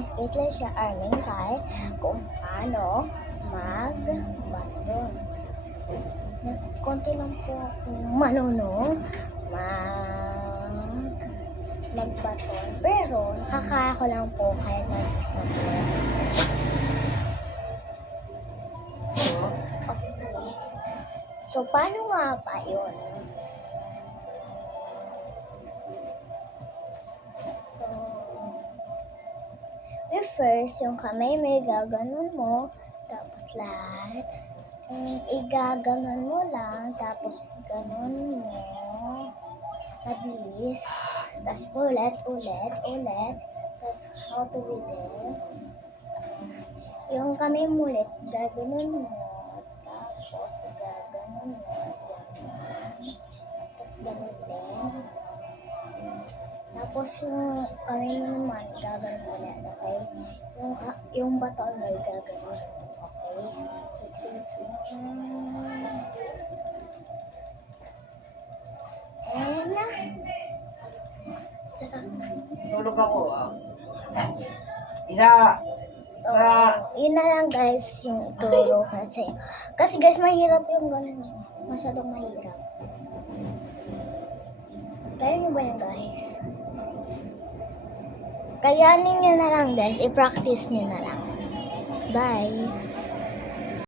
Miss Caitlin siya Armin kay kung paano magbaton. Konti lang po akong marunong magbaton. Pero nakakaya ko lang po kahit mag-isa po. Okay. So, paano nga ba yun? First, yung kamay may gaganon mo, tapos lahat, igaganon mo lang, tapos ganon mo, mabilis, tapos ulit, tapos how to do this, yung kamay mo ulit, gaganon mo, tapos gaganon mo, tapos ganon din. Tapos yung kamay mo naman, gagawin mo ulit, okay? Yung baton mo, gagawin mo, okay? And Tulog ako, Isa! So, yun na lang guys, yung turo ko sa'yo. Kasi guys, mahirap yung ganun. Masyadong mahirap. Kaya nyo ba yun guys? Kayanin nyo na lang guys, i-practice nyo na lang. Bye!